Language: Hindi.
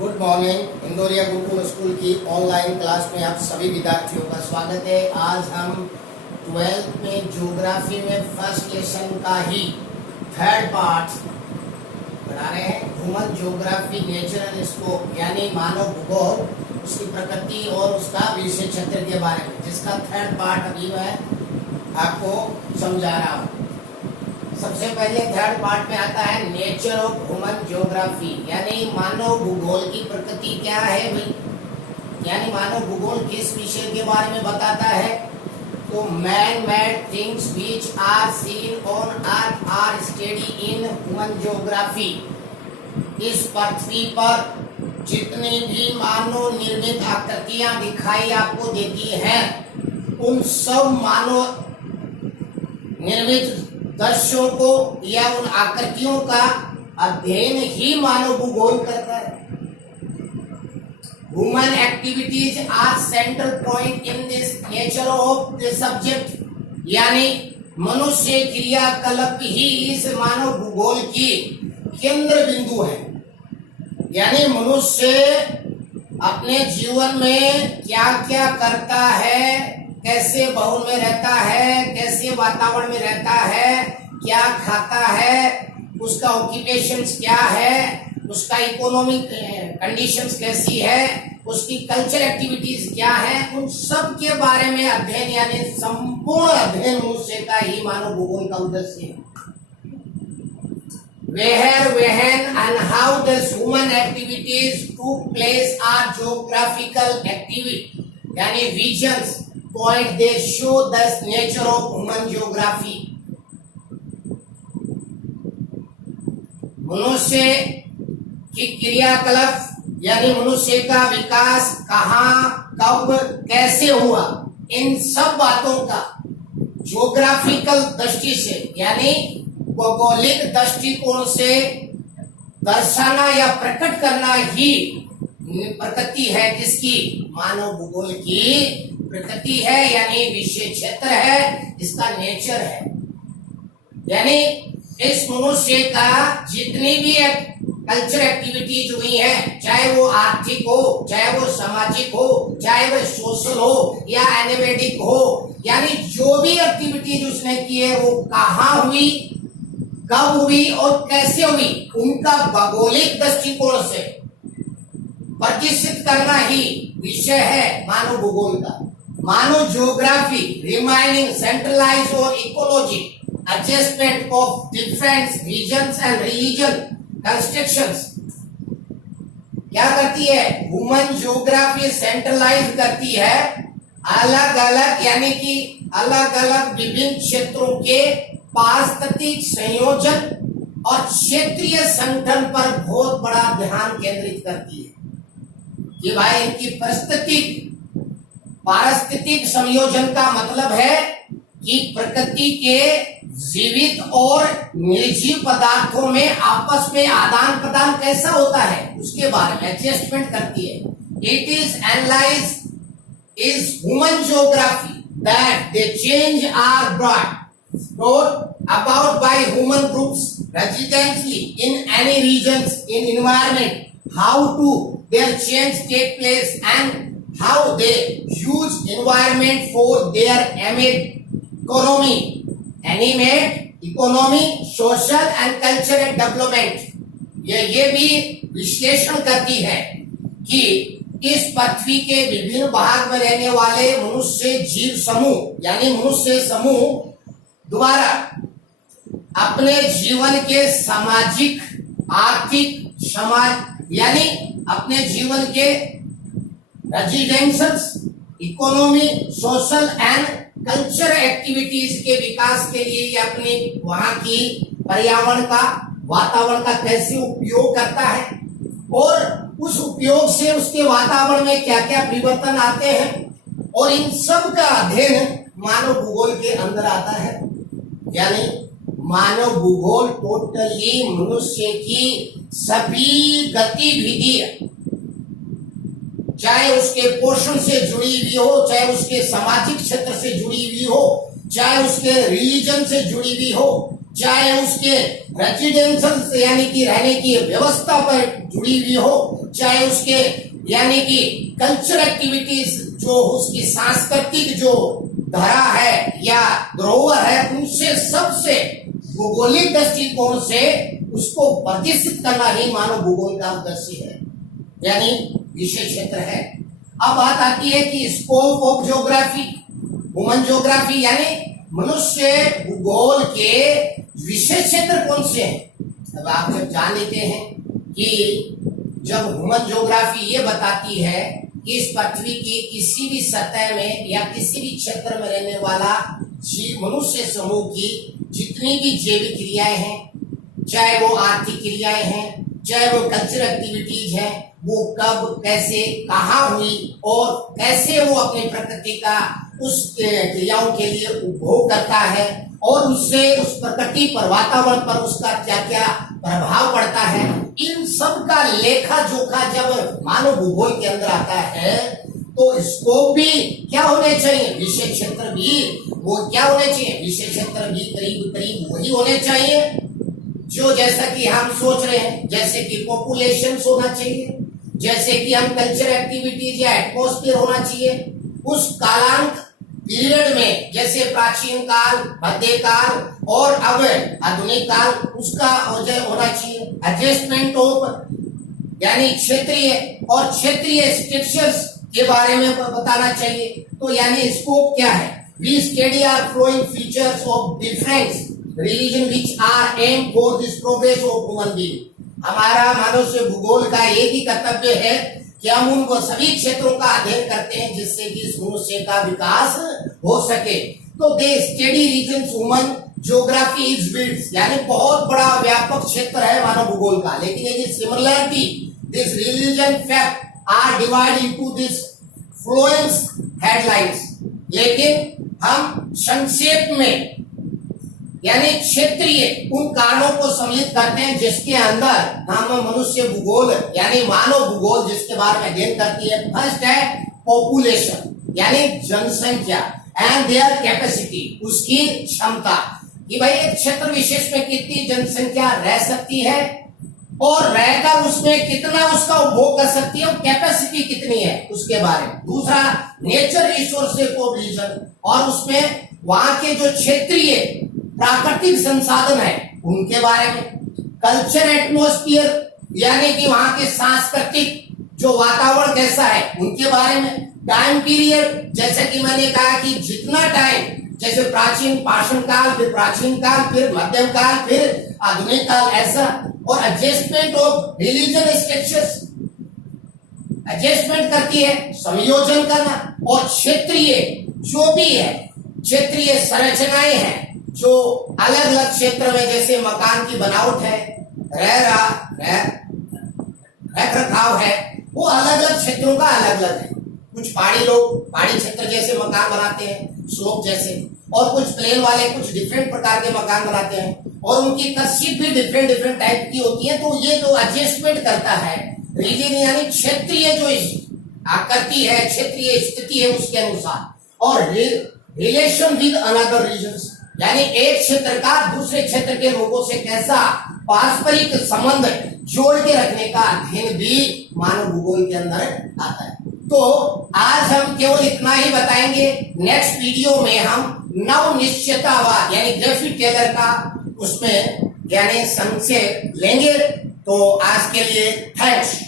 Good morning. Indoria Gurukul school की ऑनलाइन क्लास में आप सभी विद्यार्थियों का स्वागत है। आज हम 12th में ज्योग्राफी में फर्स्ट लेसन का ही थर्ड पार्ट पढ़ा रहे हैं। ह्यूमन ज्योग्राफी नेचुरल स्कोप यानी मानव भूगोल, उसकी प्रकृति और उसका विषय क्षेत्र के बारे में, जिसका थर्ड पार्ट अभी मैं आपको समझा रहा हूँ। सबसे पहले थर्ड पार्ट में आता है नेचर ऑफ ह्यूमन ज्योग्राफी, यानी मानव भूगोल की प्रकृति क्या है भाई, यानी मानव भूगोल किस विषय के बारे में बताता है। तो man made things which are seen on earth are study in human geography. इस पृथ्वी पर जितनी भी मानव निर्मित आकृतियां दिखाई आपको देती हैं, उन सब मानव निर्मित दृश्यों को या उन आकृतियों का अध्ययन ही मानव भूगोल करता है। Human activities are central point in this nature of the subject, यानी मनुष्य क्रियाकलाप ही इस मानव भूगोल की केंद्र बिंदु है। यानी मनुष्य अपने जीवन में क्या क्या करता है, कैसे माहौल में रहता है, कैसे वातावरण में रहता है, क्या खाता है, उसका ऑक्यूपेशंस क्या है, उसका इकोनॉमिक कंडीशंस कैसी है, उसकी कल्चर एक्टिविटीज क्या है, उन सब के बारे में अध्ययन यानी संपूर्ण अध्ययन मनुष्य का ही मानव भूगोल का उद्देश्य है। Where, when and how does human activities took place are geographical activity, यानी visions point they show the nature of human geography। मनुष्य की क्रियाकलाप यानी मनुष्य का विकास कहाँ, कब, कैसे हुआ, इन सब बातों का ज्योग्राफिकल दृष्टि से यानी भौगोलिक दृष्टिकोण से दर्शाना या प्रकट करना ही प्रकृति है, जिसकी मानव भूगोल की प्रकृति है, यानी विषय क्षेत्र है, इसका नेचर है। यानी इस मनुष्य का जितनी भी कल्चर एक्टिविटीज हुई है, चाहे वो आर्थिक हो, चाहे वो सामाजिक हो, चाहे वो सोशल हो या एनिमेटिक हो, यानी जो भी एक्टिविटीज उसने की है वो कहाँ हुई, कब हुई और कैसे हुई, उनका भौगोलिक दृष्टिकोण से प्रतिष्ठित करना ही विषय है मानव भूगोल का। मानव ज्योग्राफी रिमाइनिंग सेंट्रलाइज और ecology adjustment of different regions and religion constructions क्या करती है, ह्यूमन ज्योग्राफी सेंट्रलाइज करती है अलग अलग यानी कि अलग अलग विभिन्न क्षेत्रों के पारिस्थितिक संयोजन और क्षेत्रीय संगठन पर बहुत बड़ा ध्यान केंद्रित करती है कि भाई इनकी पारिस्थितिक संयोजन का मतलब है कि प्रकृति के जीवित और निर्जीव पदार्थों में आपस में आदान प्रदान कैसा होता है, उसके बारे में एडजस्टमेंट करती है। It is analyse is human geography that the change are brought about by human groups residently in any regions in environment, how to their change take place and how they use environment for their economy, social and cultural development। ये भी विश्लेषण करती है कि इस पृथ्वी के विभिन्न भाग में रहने वाले मनुष्य जीव समूह यानी मनुष्य समूह द्वारा अपने जीवन के सामाजिक, आर्थिक, समाज यानी अपने जीवन के residential, economy, social and culture activities के विकास के लिए अपने वहां की पर्यावरण का, वातावरण का कैसे उपयोग करता है और उस उपयोग से उसके वातावरण में क्या क्या परिवर्तन आते हैं, और इन सब का अध्ययन मानव भूगोल के अंदर आता है। यानी मानव भूगोल टोटली मनुष्य की सभी गतिविधियां, चाहे उसके पोषण से जुड़ी हुई हो, चाहे उसके सामाजिक क्षेत्र से जुड़ी हुई हो, चाहे उसके रिलीजन से जुड़ी हुई हो, चाहे उसके रेजिडेंशियल यानी कि रहने की व्यवस्था पर जुड़ी हुई हो, चाहे उसके यानी कि कल्चर एक्टिविटीज जो उसकी सांस्कृतिक जो धरा है या धरोहर है, उनसे सबसे भूगोलिक दृष्टिकोण से उसको प्रदर्शित करना ही मानव भूगोल का उद्देश्य है, यानी विषय क्षेत्र है। अब बात आती है कि scope of geography, human geography यानी मनुष्य भूगोल के विषय क्षेत्र कौन से हैं। अब आप जब जान लेते हैं कि जब ह्यूमन ज्योग्राफी ये बताती है कि इस पृथ्वी की किसी भी सतह में या किसी भी क्षेत्र में रहने वाला जीव मनुष्य समूह की जितनी भी जैविक क्रियाएं हैं, चाहे वो आर्थिक क्रियाएं हैं, चाहे वो कल्चरल एक्टिविटीज है, वो कब कैसे कहाँ हुई और कैसे वो अपनी प्रकृति का उस क्रियाओं के लिए उपभोग करता है और उससे उस प्रकृति पर वातावरण पर उसका क्या क्या प्रभाव पड़ता है, इन सब का लेखा जोखा जब मानव भूगोल के अंदर आता है तो स्कोप भी क्या होने चाहिए, विषय क्षेत्र भी वो क्या होने चाहिए, विषय क्षेत्र भी करीब करीब वही होने चाहिए जो जैसा कि हम सोच रहे हैं, जैसे कि पॉपुलेशन होना चाहिए, जैसे कि हम कल्चर एक्टिविटीज या एटमॉस्फेयर होना चाहिए उस कालांक पीरियड में, जैसे प्राचीन काल, मध्य काल और अब आधुनिक काल, उसका होना चाहिए। एडजस्टमेंट ऑफ यानी क्षेत्रीय और क्षेत्रीय स्ट्रक्चर्स के बारे में बताना चाहिए। तो यानी स्कोप क्या है, we study are flowing features of difference religion which are aim for this progress of human being. हमारा मनुष्य भूगोल का एक ही कर्तव्य है कि हम उनको सभी क्षेत्रों का अध्ययन करते हैं जिससे कि इस मनुष्य का विकास हो सके। तो they study region human geography is build, यानी बहुत बड़ा व्यापक क्षेत्र है मानव भूगोल का, लेकिन ये similarity this religion fact are divide into this फ्लोएंस हेडलाइंस। लेकिन हम संक्षेप में यानी क्षेत्रीय उन कारणों को सम्मिलित करते हैं जिसके अंदर हम मनुष्य भूगोल यानी मानव भूगोल जिसके बारे में अध्ययन करती है। फर्स्ट है पॉपुलेशन यानी जनसंख्या एंड देयर कैपेसिटी, उसकी क्षमता कि भाई एक क्षेत्र विशेष में कितनी जनसंख्या रह सकती है और रहकर उसमें कितना उसका उपभोग कर सकती है और कैपेसिटी कितनी है उसके बारे में। दूसरा नेचर रिसोर्सेज ऑफ रीजन, और उसमें वहां के जो क्षेत्रीय प्राकृतिक संसाधन है उनके बारे में। कल्चर एटमॉस्फेयर यानी कि वहां के सांस्कृतिक जो वातावरण कैसा है उनके बारे में। टाइम पीरियड, जैसे कि मैंने कहा कि जितना टाइम, जैसे प्राचीन पाषाण काल, फिर प्राचीन काल, फिर मध्यम काल, फिर आधुनिक काल, ऐसा। और adjustment of religion structures, adjustment करती है संयोजन करना। और क्षेत्रीय जो भी है, क्षेत्रीय संरचनाएं हैं जो अलग अलग क्षेत्र में, जैसे मकान की बनावट है, रख रखाव है, वो अलग अलग क्षेत्रों का अलग अलग है। कुछ पहाड़ी लोग पहाड़ी क्षेत्र जैसे मकान बनाते हैं, स्लोप जैसे, और कुछ प्लेन वाले कुछ डिफरेंट प्रकार के मकान बनाते हैं और उनकी तस्वीर भी डिफरेंट डिफरेंट टाइप की होती है। तो ये जो एडजस्टमेंट करता है रीजन यानी क्षेत्रीय जो आकृति है, क्षेत्रीय स्थिति है उसके अनुसार। और रिलेशन विद अनदर रीजन्स यानी एक क्षेत्र का दूसरे क्षेत्र के लोगों से कैसा पारस्परिक संबंध जोड़ के रखने का अध्ययन भी मानव भूगोल के अंदर आता है। तो आज हम केवल इतना ही बताएंगे। नेक्स्ट वीडियो में हम नव निश्चिततावाद यानी ग्रिफिथ टेलर का उसमें यानी संक्षेप लेंगे। तो आज के लिए थैंक्स।